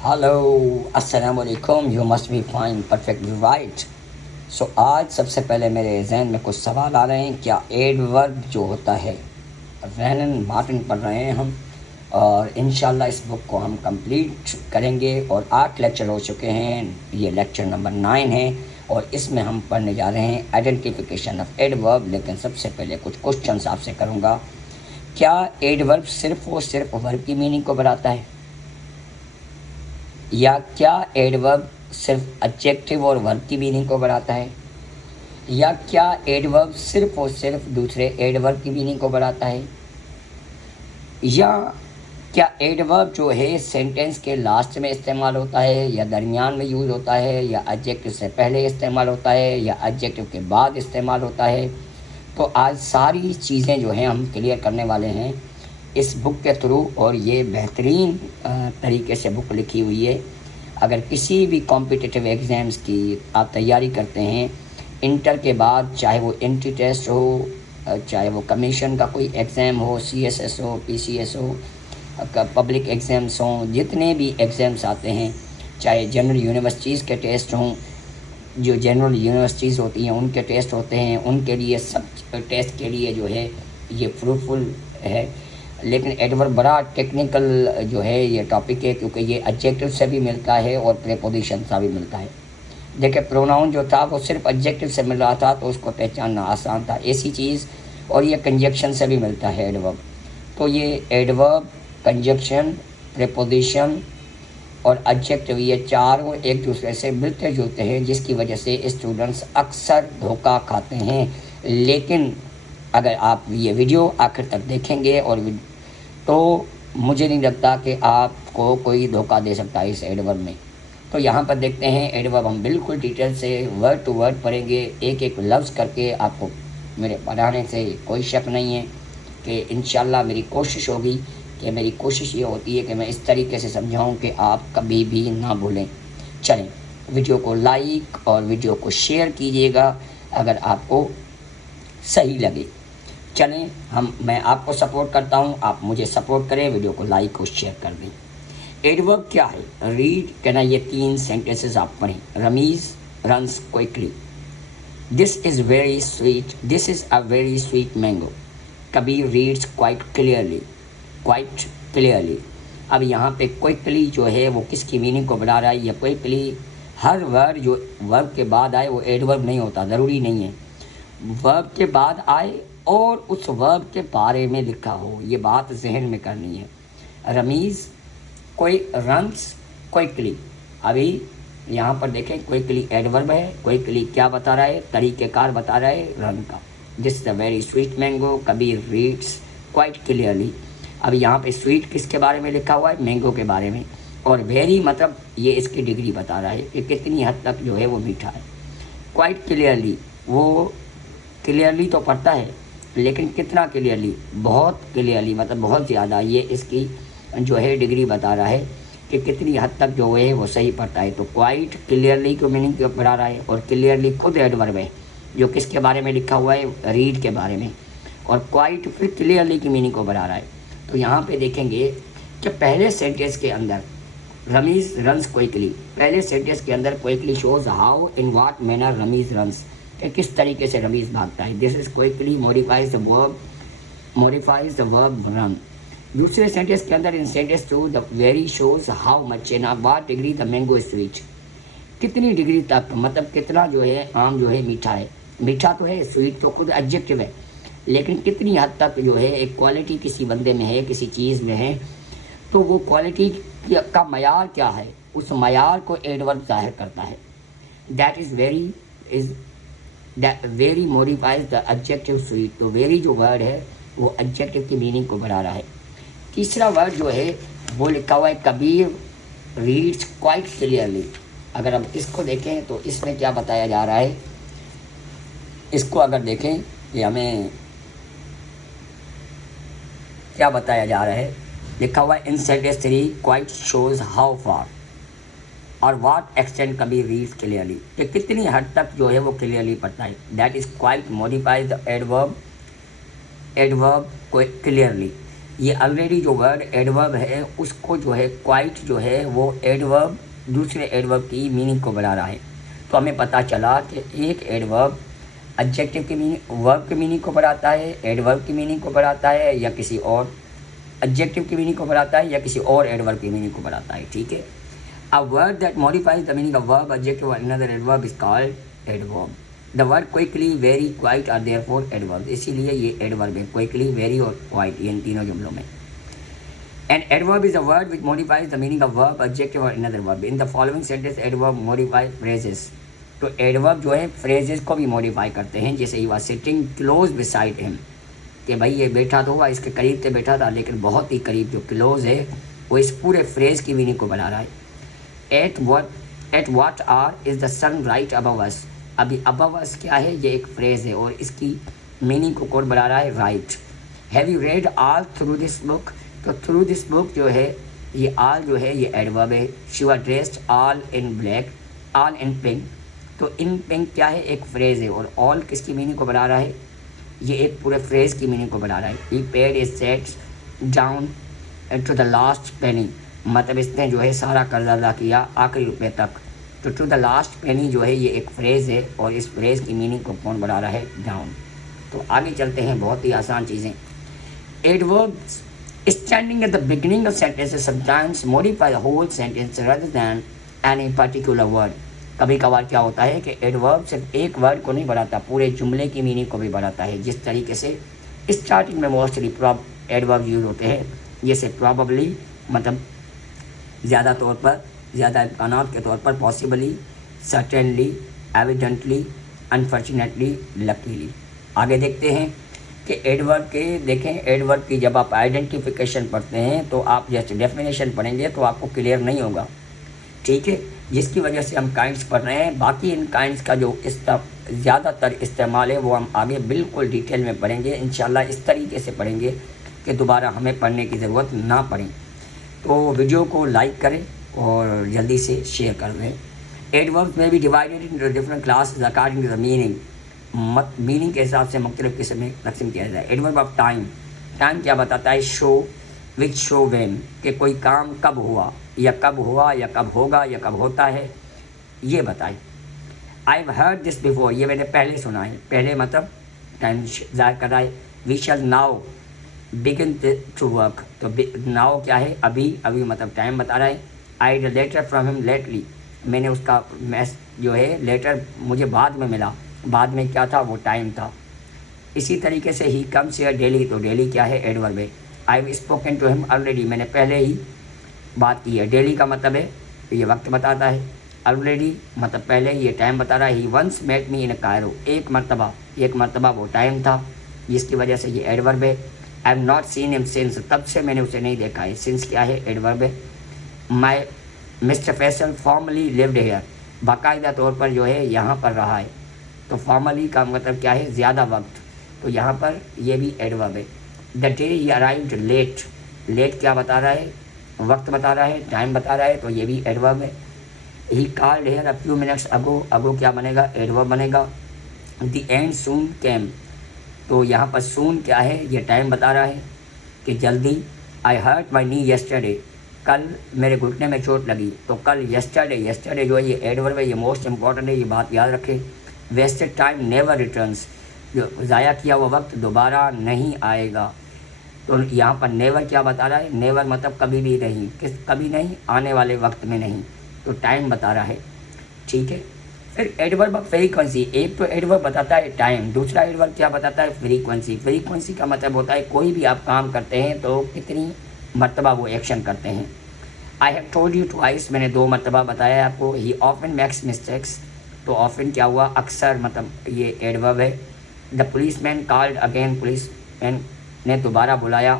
Hello अस्सलाम वालेकुम। You must be fine perfectly right. So आज सबसे पहले मेरे जहन में कुछ सवाल आ रहे हैं। क्या एडवर्ब जो होता है, रैनन मार्टिन पढ़ रहे हैं हम, और इंशाल्लाह इस बुक को हम कंप्लीट करेंगे। और 8 लेक्चर हो चुके हैं, ये लेक्चर नंबर 9 है और इसमें हम पढ़ने जा रहे हैं आइडेंटिफिकेशन ऑफ एडवर्ब। लेकिन सबसे पहले कुछ क्वेश्चंस आपसे करूँगा। क्या एडवर्ब सिर्फ और सिर्फ वर्ब की मीनिंग को बढ़ाता है, या क्या एडवर्ब सिर्फ एडजेक्टिव और वर्ब की मीनिंग को बढ़ाता है, या क्या एडवर्ब सिर्फ और सिर्फ दूसरे एडवर्ब की मीनिंग को बढ़ाता है, या क्या एडवर्ब जो है सेंटेंस के लास्ट में इस्तेमाल होता है या दरमियान में यूज़ होता है, या एडजेक्टिव से पहले इस्तेमाल होता है या एडजेक्टिव के बाद इस्तेमाल होता है। तो आज सारी चीज़ें जो हैं हम क्लियर करने वाले हैं इस बुक के थ्रू। और ये बेहतरीन तरीके से बुक लिखी हुई है। अगर किसी भी कॉम्पिटिटिव एग्ज़ाम्स की आप तैयारी करते हैं इंटर के बाद, चाहे वो एंट्री टेस्ट हो, चाहे वो कमीशन का कोई एग्ज़ाम हो, सीएसएस हो, पीसीएस हो, पब्लिक एग्ज़ाम्स हों, जितने भी एग्ज़ाम्स आते हैं, चाहे जनरल यूनिवर्सिटीज़ के टेस्ट हों, जो जनरल यूनिवर्सिटीज़ होती हैं उनके टेस्ट होते हैं, उनके लिए सब टेस्ट के लिए जो है ये फ्रूटफुल है। लेकिन एडवर्ब बड़ा टेक्निकल जो है ये टॉपिक है, क्योंकि ये एडजेक्टिव से भी मिलता है और प्रीपोजिशन से भी मिलता है। देखिए प्रोनाउन जो था वो सिर्फ एडजेक्टिव से मिल रहा था तो उसको पहचानना आसान था, ऐसी चीज़। और ये कंजक्शन से भी मिलता है एडवर्ब। तो ये एडवर्ब, कंजक्शन, प्रीपोजिशन और एडजेक्टिव, ये चारों एक दूसरे से मिलते जुलते हैं, जिसकी वजह से स्टूडेंट्स अक्सर धोखा खाते हैं। लेकिन अगर आप ये वीडियो आखिर तक देखेंगे और तो मुझे नहीं लगता कि आपको कोई धोखा दे सकता है इस एडवर्ब में। तो यहाँ पर देखते हैं एडवर्ब हम बिल्कुल डिटेल से वर्ड टू वर्ड पढ़ेंगे, एक एक लफ्ज़ करके। आपको मेरे पढ़ाने से कोई शक नहीं है कि इंशाल्लाह मेरी कोशिश होगी कि मेरी कोशिश ये होती है कि मैं इस तरीके से समझाऊं कि आप कभी भी ना भूलें। चलें, वीडियो को लाइक और वीडियो को शेयर कीजिएगा अगर आपको सही लगे। चलें, मैं आपको सपोर्ट करता हूं, आप मुझे सपोर्ट करें, वीडियो को लाइक और शेयर कर दें। एडवर्ब क्या है? रीड कहना, ये 3 सेंटेंसेस आप पढ़ें। Rameez runs quickly, this is very sweet, this is a very sweet mango. Kabir reads quite clearly, quite clearly. अब यहाँ पे क्विकली जो है वो किसकी मीनिंग को बढ़ा रहा है? या क्विकली, हर वर्ड जो वर्ब के बाद आए वो एडवर्ब नहीं होता, ज़रूरी नहीं है। वर्ब के बाद आए और उस वर्ब के बारे में लिखा हो, ये बात जहन में करनी है। रमीज़ कोई रन्स क्विकली, अभी यहाँ पर देखें क्विकली एडवर्ब है, क्विकली क्या बता रहा है? तरीक़ेकार बता रहा है रन का। This is a very sweet mango, Kabir reads quite clearly. अब यहाँ पे स्वीट किसके बारे में लिखा हुआ है? मैंगो के बारे में। और वेरी मतलब ये इसकी डिग्री बता रहा है कि कितनी हद तक जो है वो मीठा है। क्वाइट क्लियरली, वो क्लियरली तो पढ़ता है लेकिन कितना क्लियरली? बहुत क्लियरली, मतलब बहुत ज़्यादा। ये इसकी जो है डिग्री बता रहा है कि कितनी हद तक जो है वो सही पढ़ता है। तो क्वाइट क्लियरली को मीनिंग क्यों बढ़ा रहा है? और क्लियरली खुद एडवर्ब है जो किसके बारे में लिखा हुआ है? रीड के बारे में। और क्वाइट फिर क्लियरली की मीनिंग को बढ़ा रहा है। तो यहाँ पे देखेंगे कि पहले सेंटेंस के अंदर रमीज़ रन्स क्विकली, पहले सेंटेंस के अंदर quickly shows how in what manner Rameez runs, कि किस तरीके से रमीज़ भागता है। This is quickly modifies the verb run. दूसरे सेंटेंस के अंदर in sentence two the very shows how much in what degree the mango is sweet, कितनी डिग्री तक, मतलब कितना जो है आम जो है मीठा है। मीठा तो है, स्वीट तो खुद एडजेक्टिव है, लेकिन कितनी हद तक जो है एक क्वालिटी किसी बंदे में है, किसी चीज़ में है, तो वो क्वालिटी का मयार क्या है, उस मयार को एडवर्ब जाहिर करता है। That is very modifies the adjective sweet. तो वेरी जो वर्ड है वो एडजेक्टिव की मीनिंग को बढ़ा रहा है। तीसरा वर्ड जो है वो लिखा हुआ है कबीर रीड्स क्वाइट क्लियरली। अगर हम इसको देखें तो इसमें क्या बताया जा रहा है, इसको अगर देखें कि हमें क्या बताया जा रहा है, लिखा हुआ है in sentence 3 quite shows how far or what extent Kabir reads clearly, कि कितनी हद तक जो है वो क्लियरली पढ़ता है। That is quite modifies the adverb clearly. ये ऑलरेडी जो वर्ड एडवर्ब है उसको जो है क्वाइट जो है वो एडवर्ब दूसरे एडवर्ब की मीनिंग को बढ़ा रहा है। तो हमें पता चला कि एक एडवर्ब एडजेक्टिव की मीनिंग वर्ब की मीनिंग को बढ़ाता है, एडवर्ब की मीनिंग को बढ़ाता है, या किसी और एडजेक्टिव की मीनिंग को बढ़ाता है, या किसी और एडवर्ब की मीनिंग को बढ़ाता है। ठीक है, a word that modifies the meaning of verb adjective or another adverb is called adverb. The word quickly, very, quite are therefore adverb. इसीलिए ये एडवर्ब है, क्विकली, वेरी और क्वाइट, ये इन तीनों जुमलों में। An adverb is a word which modifies the meaning of verb, adjective or another verb. In the following sentence, adverb modify phrases. तो adverb जो है फ्रेजेस को भी मॉडिफाई करते हैं। जैसे ही was sitting close beside him, कि भाई ये बैठा तो हुआ इसके करीब से बैठा था, लेकिन बहुत ही करीब, जो क्लोज है वो इस पूरे फ्रेज की मीनिंग को बढ़ा रहा है। At what hour is the sun right above us? अभी above us क्या है, ये एक फ्रेज है और इसकी मीनिंग को कौन बढ़ा रहा है, right. Have you read all through this book? तो थ्रू दिस बुक जो है ये ऑल जो है ये एडवर्ब है। She was dressed all in black, all in pink. तो इन पिंक क्या है, एक फ्रेज है और ऑल किसकी मीनिंग को बढ़ा रहा है, ये एक पूरे फ्रेज की मीनिंग को बढ़ा रहा है। He paid his sets down to the last penny, मतलब इसने जो है सारा कर्जा अदा किया आखिरी रुपये तक। तो टू द लास्ट पेनी जो है ये एक फ्रेज है और इस फ्रेज की मीनिंग को कौन बढ़ा रहा है, डाउन। तो आगे चलते हैं, बहुत ही आसान चीज़ें। Adverbs standing at the beginning of sentences sometimes modify the whole sentence rather than any particular word. कभी कभार क्या होता है कि एडवर्ब सिर्फ एक वर्ड को नहीं बढ़ाता, पूरे जुमले की मीनिंग को भी बढ़ाता है। जिस तरीके से स्टार्टिंग में मोस्टली एडवर्ब यूज होते हैं, जैसे प्रॉबली मतलब ज़्यादा तौर पर, ज़्यादा इम्कानात के तौर पर, possibly, certainly, evidently, unfortunately, luckily. आगे देखते हैं कि एडवर्ब के देखें, एडवर्ब की जब आप आइडेंटिफिकेशन पढ़ते हैं तो आप जैसे डेफिनेशन पढ़ेंगे तो आपको क्लियर नहीं होगा। ठीक है, जिसकी वजह से हम काइंड्स पढ़ रहे हैं। बाकी इन काइंड्स का जो ज़्यादातर इस्तेमाल है वो हम आगे बिल्कुल डिटेल में पढ़ेंगे इंशाल्लाह। इस तरीके से पढ़ेंगे कि दोबारा हमें पढ़ने की ज़रूरत ना पड़े। तो वीडियो को लाइक करें और जल्दी से शेयर कर दें। एडवर्ब्स में भी divided into different classes according to the meaning के हिसाब से मुख्तलिफ किस्म में तकसीम किया जाए। एडवर्ब ऑफ टाइम, टाइम क्या बताता है, शो, विच शो व्हेन, कि कोई काम कब हुआ या कब होगा या कब होता है, ये बताए। I have heard this before, ये मैंने पहले सुना है, पहले मतलब टाइम ज़ाहिर कर रहा है। We shall now begin to work, तो नाउ क्या है, अभी, अभी मतलब टाइम बता रहा है। आई ड लेटर फ्रॉम हिम लेटली, मैंने उसका जो है लेटर मुझे बाद में मिला, बाद में क्या था, वो टाइम था। इसी तरीके से ही कम्स हियर डेली, तो डेली क्या है, एडवर्ब है। I have spoken to him already, मैंने पहले ही बात की है। डेली का मतलब है ये वक्त बताता है, ऑलरेडी मतलब पहले, ये टाइम बता रहा है। He once met me in Cairo, एक मरतबा वो टाइम था, जिसकी वजह से ये एडवर्ब है। I have not seen him since, तब से मैंने उसे नहीं देखा है, सिंस क्या है, एडवर्ब है। माई mister Faisal formally lived hair, बाकायदा तौर पर जो है यहाँ पर रहा है। तो फॉर्मली का मतलब क्या है, ज़्यादा वक्त, तो यहाँ पर ये भी एडवर्ब है। The day he arrived late, late क्या बता रहा है, वक्त बता रहा है, टाइम बता रहा है, तो ये भी एडवर्ब है। He called here a few minutes ago, ago क्या बनेगा, एडवर्ब बनेगा। द एंड सून केम, तो यहाँ पर सून क्या है, ये टाइम बता रहा है कि जल्दी। आई हर्ट माई नी यस्टरडे, कल मेरे घुटने में चोट लगी, तो कल यस्टरडे जो है ये एडवर्ब है, ये मोस्ट इंपॉर्टेंट है, ये बात याद रखें। वेस्टेड टाइम नेवर रिटर्न्स, जो ज़ाया किया हुआ वक्त दोबारा नहीं आएगा। तो यहाँ पर नेवर क्या बता रहा है, नेवर मतलब कभी भी नहीं, कभी नहीं, आने वाले वक्त में नहीं, तो टाइम बता रहा है। ठीक है, फिर एडवर्ब ऑफ फ्रीक्वेंसी, एक तो एडवर्ब बताता है टाइम, दूसरा एडवर्ब क्या बताता है, फ्रीक्वेंसी। फ्रीक्वेंसी का मतलब होता है कोई भी आप काम करते हैं तो कितनी मरतबा वो एक्शन करते हैं। I have told you twice, मैंने 2 मरतबा बताया आपको। ही ऑफन मेक्स मिस्टेक्स, तो ऑफन क्या हुआ, अक्सर, मतलब ये एडवर्ब है। The police man called again, police man ने दोबारा बुलाया,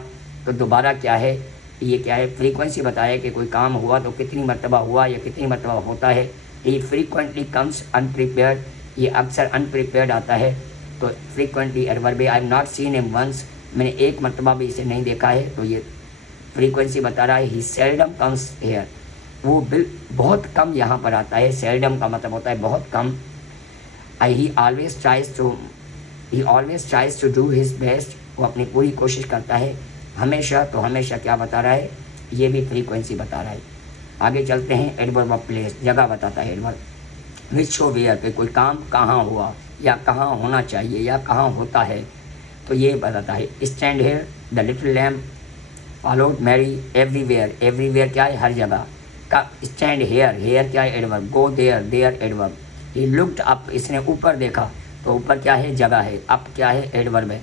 तो दोबारा क्या है, ये क्या है, फ्रीक्वेंसी बताया कि कोई काम हुआ तो कितनी मरतबा हुआ या कितनी मरतबा होता है। ही फ्रीक्वेंटली कम्स अनप्रिपेयर्ड, ये अक्सर अनप्रिपेयर्ड आता है, तो फ्रीक्वेंटली एडवर्ब है। I have not seen him once, मैंने एक मरतबा भी इसे नहीं देखा है, तो ये फ्रीक्वेंसी बता रहा है। ही सेल्डम कम्स हेयर, वो बहुत कम यहाँ पर आता है, सेल्डम का मतलब होता है बहुत कम। He always tries to do his best, वो अपनी पूरी कोशिश करता है। ہمیشہ، تو ہمیشہ کیا بتا رہا ہے؟ یہ بھی فریکوینسی بتا رہا ہے۔ آگے چلتے ہیں، ایڈورب آف پلیس، جگہ بتاتا ہے ایڈورب، وچ شو ویئر پہ کوئی کام کہاں ہوا یا کہاں ہونا چاہیے یا کہاں ہوتا ہے، تو یہ بتاتا ہے۔ Stand here the little lamp followed Mary everywhere, everywhere کیا ہے؟ ہر جگہ کا۔ اسٹینڈ ہیئر، ہیئر کیا ہے؟ Adverb. Go there, there adverb. He looked up, اس نے اوپر دیکھا، تو اوپر کیا ہے؟ جگہ ہے۔ اپ کیا ہے؟ ایڈورب ہے۔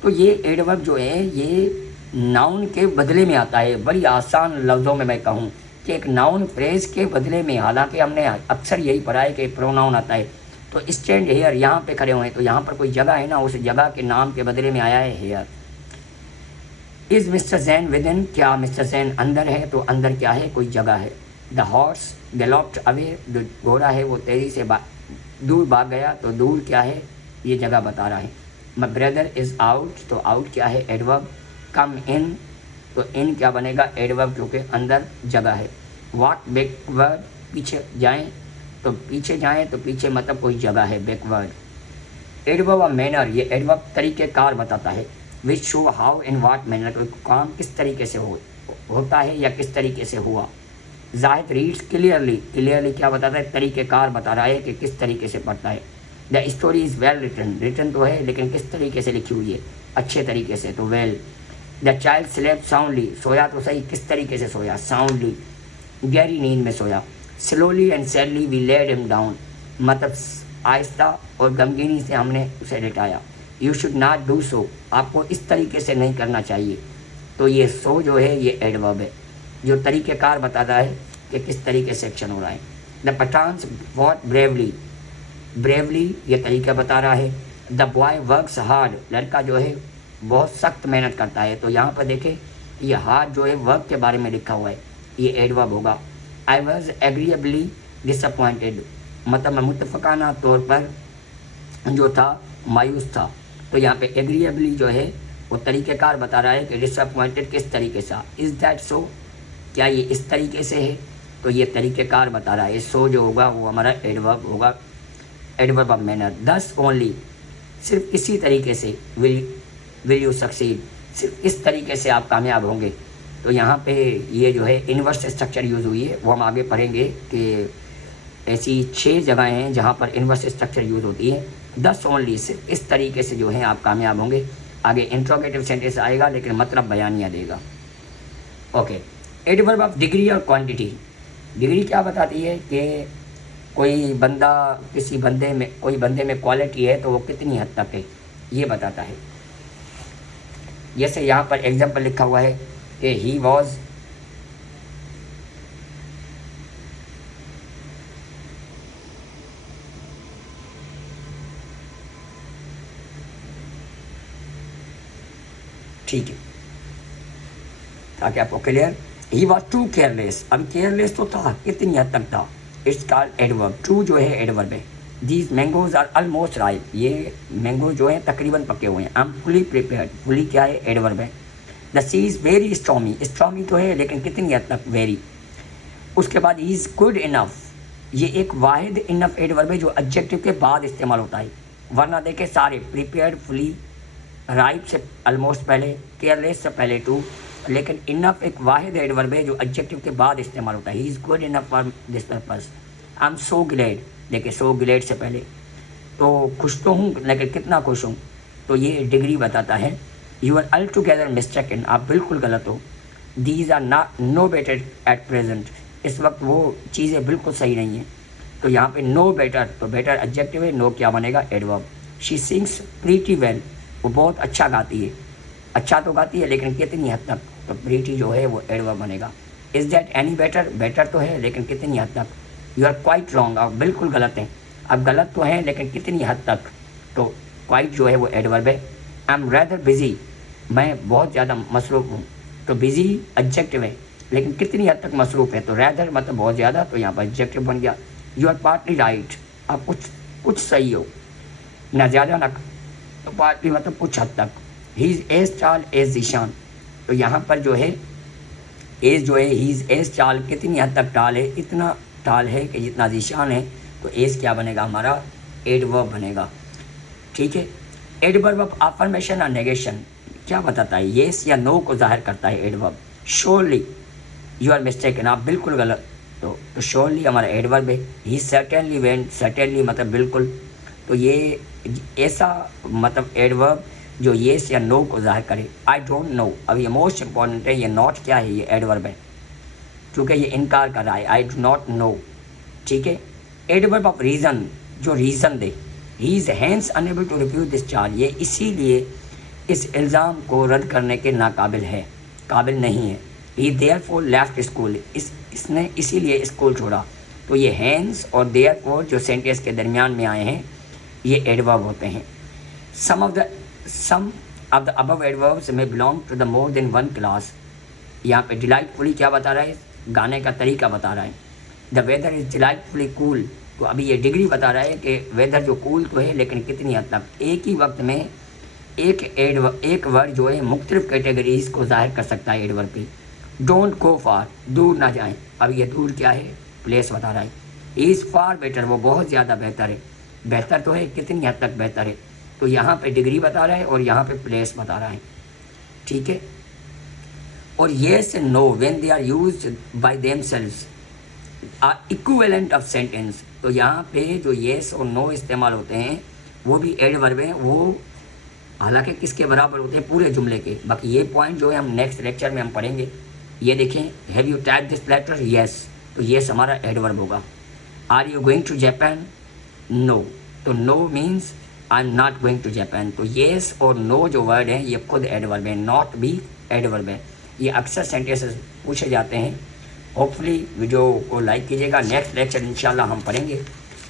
تو یہ ایڈورب جو ہے یہ ناؤن کے بدلے میں آتا ہے۔ بڑی آسان لفظوں میں کہوں کہ ایک ناؤن فریز کے بدلے میں، حالانکہ ہم نے اکثر یہی پڑھا ہے کہ پروناؤن آتا ہے۔ تو اسٹینڈ ہیئر، یہاں پہ کھڑے ہوئے ہیں، تو یہاں پر کوئی جگہ ہے نا، اس جگہ کے نام کے بدلے میں آیا ہے here. Is Mr Zain within, کیا مسٹر زین اندر ہے؟ تو اندر کیا ہے؟ کوئی جگہ ہے۔ دا ہارس گیلوپڈ اوے، جو گھوڑا ہے وہ تیزی سے دور بھاگ گیا، تو دور کیا ہے؟ یہ جگہ بتا رہا ہے۔ مائی بردر از آؤٹ، تو آؤٹ کیا ہے؟ ایڈورب۔ کم ان، تو ان کیا بنے گا؟ ایڈورب، کیونکہ اندر جگہ ہے۔ واک بیکورڈ، پیچھے جائیں، تو پیچھے جائیں تو پیچھے مطلب کوئی جگہ ہے، بیکورڈ۔ ایڈورب آف مینر، یہ ایڈورب طریقہ کار بتاتا ہے۔ Which show how in what manner, کوئی کام کس طریقے سے ہوتا ہے یا کس طریقے سے ہوا۔ زاہد ریڈس کلیئرلی، کلیئرلی کیا بتاتا ہے؟ طریقہ کار بتا رہا ہے کہ کس طریقے سے پڑھتا ہے۔ The story is well written, written تو ہے لیکن کس طریقے سے لکھی ہوئی ہے؟ اچھے طریقے سے، تو well. The child sleep soundly, سویا تو صحیح، کس طریقے سے سویا؟ ساؤنڈلی، گہری نیند میں سویا۔ Slowly and sadly we laid him down, مطلب آہستہ اور غمگینی سے ہم نے اسے لٹایا۔ You should not do so, آپ کو اس طریقے سے نہیں کرنا چاہیے۔ تو یہ سو جو ہے یہ ایڈورب ہے جو طریقہ کار بتاتا ہے کہ کس طریقے سے ایکشن ہو رہا ہے۔ دا پٹھانس فوٹ بریولی، بریولی یہ طریقہ بتا رہا ہے۔ دا بوائے ورکس ہارڈ، لڑکا جو ہے بہت سخت محنت کرتا ہے، تو یہاں پر دیکھیں یہ ہارڈ جو ہے ورک کے بارے میں لکھا ہوا ہے، یہ ایڈورب ہوگا۔ آئی واز ایگریبلی ڈس اپوائنٹیڈ، مطلب میں متفقانہ طور پر جو تھا مایوس تھا، تو یہاں پہ ایگریبلی جو ہے وہ طریقہ کار بتا رہا ہے کہ ڈس اپوائنٹیڈ کس طریقے سے۔ از دیٹ سو، کیا یہ اس طریقے سے ہے؟ تو یہ طریقہ کار بتا رہا ہے۔ سو جو ہوگا وہ ہمارا ایڈورب ہوگا، adverb of manner. This only, صرف اسی طریقے سے، ول یو سکسیڈ، صرف اس طریقے سے آپ کامیاب ہوں گے۔ تو یہاں پہ یہ جو ہے انورس اسٹرکچر یوز ہوئی ہے، وہ ہم آگے پڑھیں گے کہ ایسی 6 جگہیں ہیں جہاں پر انورس اسٹرکچر یوز ہوتی ہے۔ 10 اونلی، صرف اس طریقے سے جو ہے آپ کامیاب ہوں گے۔ آگے انٹروگیٹو سینٹینس آئے گا لیکن مطلب بیانیہ دے گا۔ اوکے، ایڈورب آف ڈگری اور کوانٹٹی، ڈگری کیا بتاتی ہے کہ کوئی بندہ، کسی بندے میں، کوئی بندے میں کوالٹی ہے تو وہ کتنی حد تک ہے، یہ بتاتا ہے۔ جیسے یہاں پر ایگزامپل لکھا ہوا ہے کہ ہی واز، ٹھیک ہے تاکہ آپ کو clear. He was too careless, اب کیئرلیس تو تھا، کتنی حد تک تھا؟ اٹس کال ایڈورب، ٹو جو ہے ایڈورب ہے۔ These mangoes are almost ripe, یہ مینگو جو ہیں تقریباً پکے ہوئے ہیں۔ آئی ایم فلی پریپیئرڈ، فلی کیا ہے؟ ایڈورب ہے۔ دا سی از ویری اسٹرامی، اسٹرامی تو ہے لیکن کتنی حد تک؟ ویری۔ اس کے بعد ہی از گڈ انف، یہ ایک واحد انف ایڈورب ہے جو ایڈجیکٹو کے بعد استعمال ہوتا ہے، ورنہ دیکھیں سارے پریپیئرڈ، فلی، رائپ سے آلموسٹ پہلے، کیئرلیس سے پہلے ٹو، لیکن انف ایک واحد ایڈورب ہے جو ایڈجیکٹو کے بعد استعمال ہوتا ہے۔ He is good enough for this purpose. I am so glad, دیکھیں سو گلیڈ سے پہلے، تو خوش تو ہوں لیکن کتنا خوش ہوں، تو یہ ڈگری بتاتا ہے۔ You are altogether mistaken, آپ بالکل غلط ہو۔ These are not no better at present, اس وقت وہ چیزیں بالکل صحیح نہیں ہیں، تو یہاں پہ نو بیٹر، تو بیٹر ایڈجیکٹو ہے، نو کیا بنے گا؟ ایڈورب۔ شی سنگس پریٹی ویل، وہ بہت اچھا گاتی ہے، اچھا تو گاتی ہے لیکن کتنی حد تک؟ تو پریٹی جو ہے وہ ایڈورب بنے گا۔ Is that any better, better تو ہے لیکن کتنی حد تک؟ یو آر کوائٹ رانگ، آپ بالکل غلط ہیں، اب غلط تو ہیں لیکن کتنی حد تک؟ تو کوائٹ جو ہے وہ ایڈورب ہے۔ آئی ایم ریدر بزی، میں بہت زیادہ مصروف ہوں، تو بزی ایڈجیکٹو ہے لیکن کتنی حد تک مصروف ہے؟ تو ریدر مطلب بہت زیادہ، تو یہاں پر ایڈجیکٹو بن گیا۔ یو آر پارٹلی رائٹ، آپ کچھ صحیح ہو، نہ زیادہ نہ، تو پارٹلی مطلب کچھ حد تک۔ He is as tall as Zeeshan, تو یہاں پر جو ہے ایز جو ہے ہی از ایز ٹال، کتنی حد تک ٹال ہے؟ اتنا ٹال ہے کہ جتنا ذیشان ہے، تو ایز کیا بنے گا؟ ہمارا ایڈورب بنے گا، ٹھیک ہے۔ ایڈورب آف افرمیشن اور نیگیشن، क्या बताता है? येस या नो को ज़ाहिर करता है adverb. Surely you are mistaken, आप बिल्कुल गलत। तो श्योरली हमारा एडवर्ब है। ही सर्टेनली वेंट, सर्टेनली मतलब बिल्कुल। तो ये ऐसा मतलब एडवर्ब जो येस या नो को ज़ाहिर करे। आई डोंट नो, अब ये मोस्ट इंपॉर्टेंट है, ये नॉट क्या है, ये एडवर्ब है, क्योंकि ये इनकार कर रहा है, आई डू नॉट नो। ठीक है। एडवर्ब ऑफ रीज़न, जो रीज़न दे। He is hence unable to refuse this charge, ये इसीलिए इस इल्ज़ाम को रद्द करने के नाकाबिल है, काबिल नहीं है। ही देयरफॉर लेफ्ट स्कूल, इसने इसीलिए स्कूल छोड़ा। तो ये हैंस और देयरफॉर जो सेंटेंस के दरमियान में आए हैं, ये एडवर्ब होते हैं। Some of the above adverbs में belong to the more than one class. यहाँ पे डिलाइटफुली क्या बता रहा है? गाने का तरीका बता रहा है। The weather is delightfully cool, तो अभी ये डिग्री बता रहा है कि वेदर जो कूल तो है, लेकिन कितनी हद तक। एक ही वक्त में एक वर्ड जो है मुख्तलिफ कैटेगरीज को ज़ाहिर कर सकता है एडवर्ब पे। डोंट गो फार, दूर ना जाएं। अब ये दूर क्या है? प्लेस बता रहा है। इज़ फार बेटर, वो बहुत ज़्यादा बेहतर है। बेहतर तो है, कितनी हद तक बेहतर है? तो यहाँ पे डिग्री बता रहा है और यहाँ पे प्लेस बता रहा है। ठीक है। और yes and no when they are used by themselves are equivalent of sentence. तो यहाँ पे जो येस और नो इस्तेमाल होते हैं वो भी एडवर्ब हैं, वो हालांकि किसके बराबर होते हैं? पूरे जुमले के। बाकी ये पॉइंट जो है हम नेक्स्ट लेक्चर में हम पढ़ेंगे। ये देखें, have you type this letter? Yes, तो येस हमारा एडवर्ब होगा। Are you going to Japan? No, तो no means I am not going to Japan. तो येस और नो जो वर्ड है ये खुद एडवर्ब है, नॉट भी एडवर्ब है। ये अक्सर सेंटेंसेस पूछे जाते हैं। होपफुली वीडियो को लाइक कीजिएगा। नेक्स्ट लेक्चर इंशाल्लाह हम पढ़ेंगे।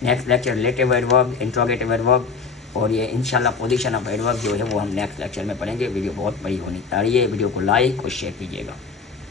Next lecture relative adverb, interrogative adverb और ये इंशाल्लाह पोजीशन ऑफ एडवर्ब जो है वो हम नेक्स्ट लेक्चर में पढ़ेंगे। वीडियो बहुत बड़ी होनी चाहिए। वीडियो को लाइक और शेयर कीजिएगा।